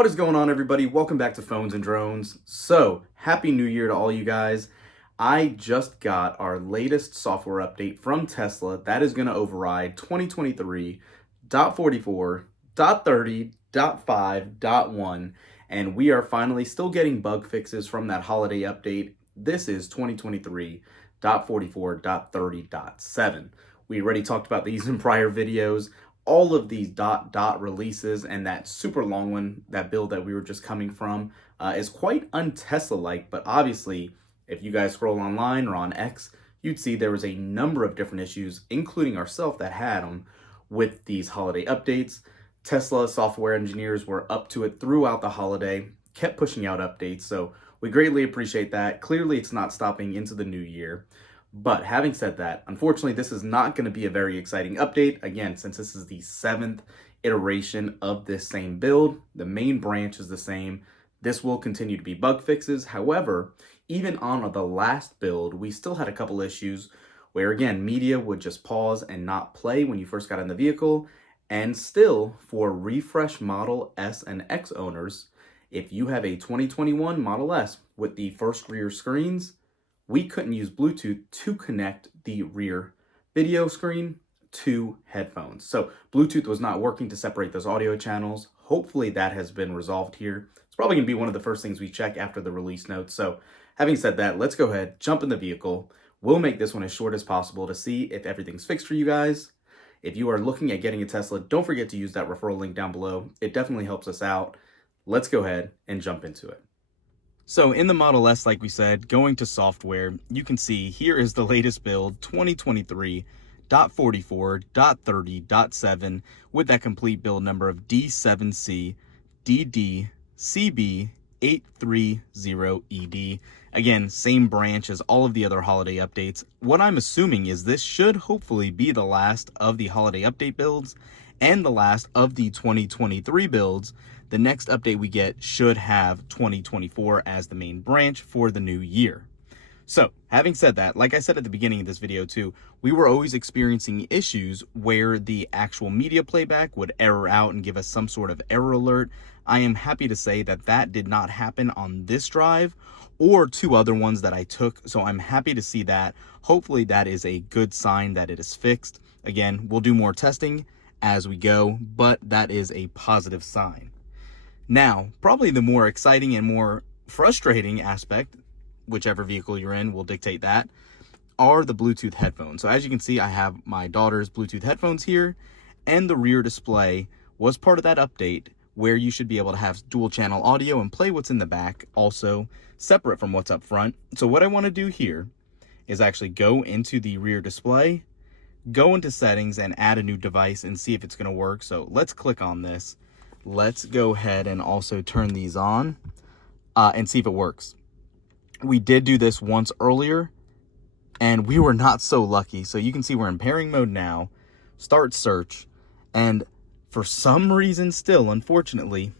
What is going on, everybody? Welcome back to Phones and Drones. So, Happy New Year to all you guys. I just got our latest software update from Tesla that is going to override 2023.44.30.5.1, and we are finally still getting bug fixes from that holiday update. This is 2023.44.30.7. We already talked about these in prior videos. All of these dot releases and that super long one, that build that we were just coming from, is quite un-Tesla-like, but obviously, if you guys scroll online or on X, you'd see there was a number of different issues, including ourselves, that had them with these holiday updates. Tesla software engineers were up to it throughout the holiday, kept pushing out updates, so we greatly appreciate that. Clearly, it's not stopping into the new year. But having said that, unfortunately, this is not going to be a very exciting update. Again, since this is the 7th iteration of this same build, the main branch is the same. This will continue to be bug fixes. However, even on the last build, we still had a couple issues where, again, media would just pause and not play when you first got in the vehicle. And still, for refresh Model S and X owners, if you have a 2021 Model S with the first rear screens, we couldn't use Bluetooth to connect the rear video screen to headphones. So Bluetooth was not working to separate those audio channels. Hopefully that has been resolved here. It's probably going to be one of the first things we check after the release notes. So having said that, let's go ahead, jump in the vehicle. We'll make this one as short as possible to see if everything's fixed for you guys. If you are looking at getting a Tesla, don't forget to use that referral link down below. It definitely helps us out. Let's go ahead and jump into it. So in the Model S, like we said, going to software, you can see here is the latest build, 2023.44.30.7, with that complete build number of D7C DDCB830ED. Again, same branch as all of the other holiday updates. What I'm assuming is this should hopefully be the last of the holiday update builds and the last of the 2023 builds. The next update we get should have 2024 as the main branch for the new year. So, having said that, like I said at the beginning of this video too, we were always experiencing issues where the actual media playback would error out and give us some sort of error alert. I am happy to say that that did not happen on this drive or two other ones that I took, so I'm happy to see that. Hopefully that is a good sign that it is fixed. Again, we'll do more testing as we go, but that is a positive sign. Now, probably the more exciting and more frustrating aspect, whichever vehicle you're in will dictate that, are the Bluetooth headphones. So as you can see, I have my daughter's Bluetooth headphones here, and the rear display was part of that update where you should be able to have dual channel audio and play what's in the back also separate from what's up front. So what I want to do here is actually go into the rear display, go into settings and add a new device and see if it's going to work. So let's click on this. Let's go ahead and also turn these on and see if it works. We did do this once earlier and we were not so lucky. So you can see we're in pairing mode now, start search, and for some reason still, unfortunately,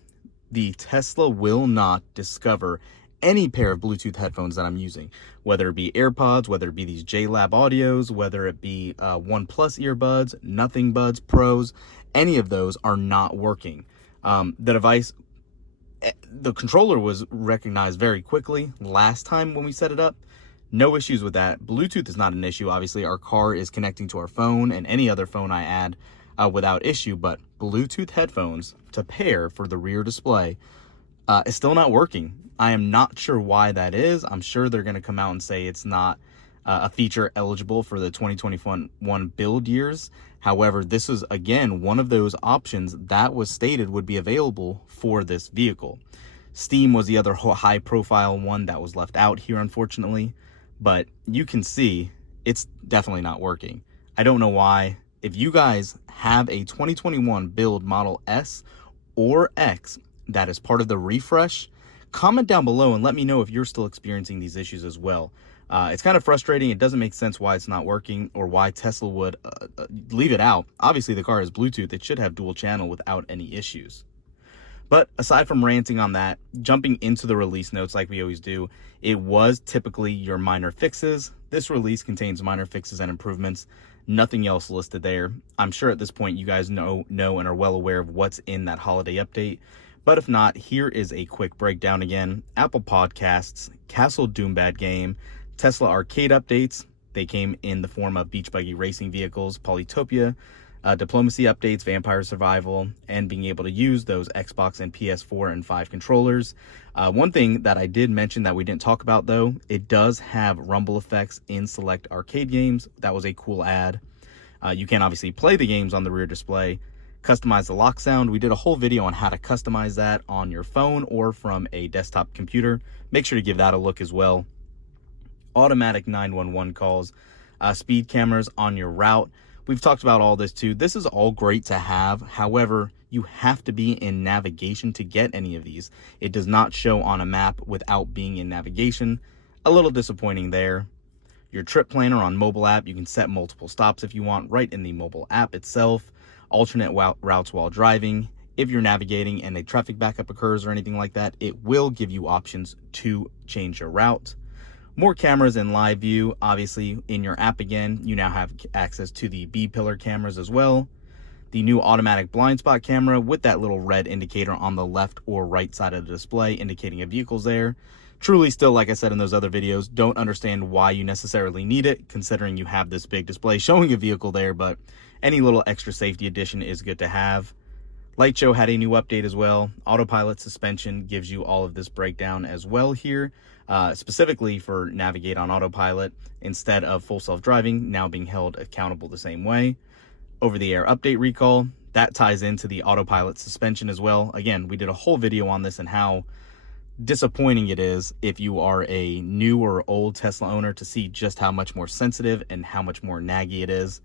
the Tesla will not discover any pair of Bluetooth headphones that I'm using, whether it be AirPods, whether it be these JLab Audios, whether it be OnePlus earbuds, Nothing Buds Pros, any of those are not working. The device, the controller was recognized very quickly last time when we set it up. No issues with that. Bluetooth is not an issue. Obviously, our car is connecting to our phone and any other phone I add without issue, but Bluetooth headphones to pair for the rear display is still not working. I am not sure why that is. I'm sure they're going to come out and say it's not a feature eligible for the 2021 build years. However, this is, again, one of those options that was stated would be available for this vehicle. Steam was the other high-profile one that was left out here, unfortunately. But you can see it's definitely not working. I don't know why. If you guys have a 2021 build Model S or X that is part of the refresh, comment down below and let me know if you're still experiencing these issues as well. It's kind of frustrating. It doesn't make sense why it's not working or why Tesla would leave it out. Obviously, the car has Bluetooth. It should have dual channel without any issues. But aside from ranting on that, jumping into the release notes like we always do, it was typically your minor fixes. This release contains minor fixes and improvements. Nothing else listed there. I'm sure at this point you guys know and are well aware of what's in that holiday update. But if not, here is a quick breakdown again. Apple Podcasts, Castle Doombad Game, Tesla Arcade updates. They came in the form of beach buggy racing vehicles, Polytopia, diplomacy updates, Vampire Survival, and being able to use those Xbox and PS4 and 5 controllers. One thing that I did mention that we didn't talk about though, it does have rumble effects in select arcade games. That was a cool add. You can obviously play the games on the rear display, customize the lock sound. We did a whole video on how to customize that on your phone or from a desktop computer. Make sure to give that a look as well. Automatic 911 calls, speed cameras on your route. We've talked about all this too. This is all great to have. However, you have to be in navigation to get any of these. It does not show on a map without being in navigation. A little disappointing there. Your trip planner on mobile app, you can set multiple stops if you want right in the mobile app itself. Alternate routes while driving. If you're navigating and a traffic backup occurs or anything like that, it will give you options to change your route. More cameras in live view. Obviously, in your app again, you now have access to the B-pillar cameras as well. The new automatic blind spot camera with that little red indicator on the left or right side of the display indicating a vehicle's there. Truly still, like I said in those other videos, don't understand why you necessarily need it, considering you have this big display showing a vehicle there, but any little extra safety addition is good to have. Light Show had a new update as well. Autopilot suspension gives you all of this breakdown as well here, specifically for navigate on autopilot instead of full self-driving, now being held accountable the same way. Over-the-air update recall, that ties into the autopilot suspension as well. Again, we did a whole video on this and how disappointing it is if you are a new or old Tesla owner to see just how much more sensitive and how much more naggy it is,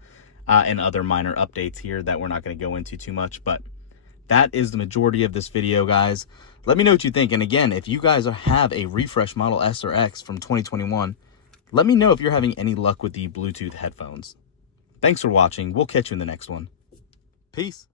and other minor updates here that we're not going to go into too much. But that is the majority of this video, guys. Let me know what you think. And again, if you guys have a refresh Model S or X from 2021, let me know if you're having any luck with the Bluetooth headphones. Thanks for watching. We'll catch you in the next one. Peace.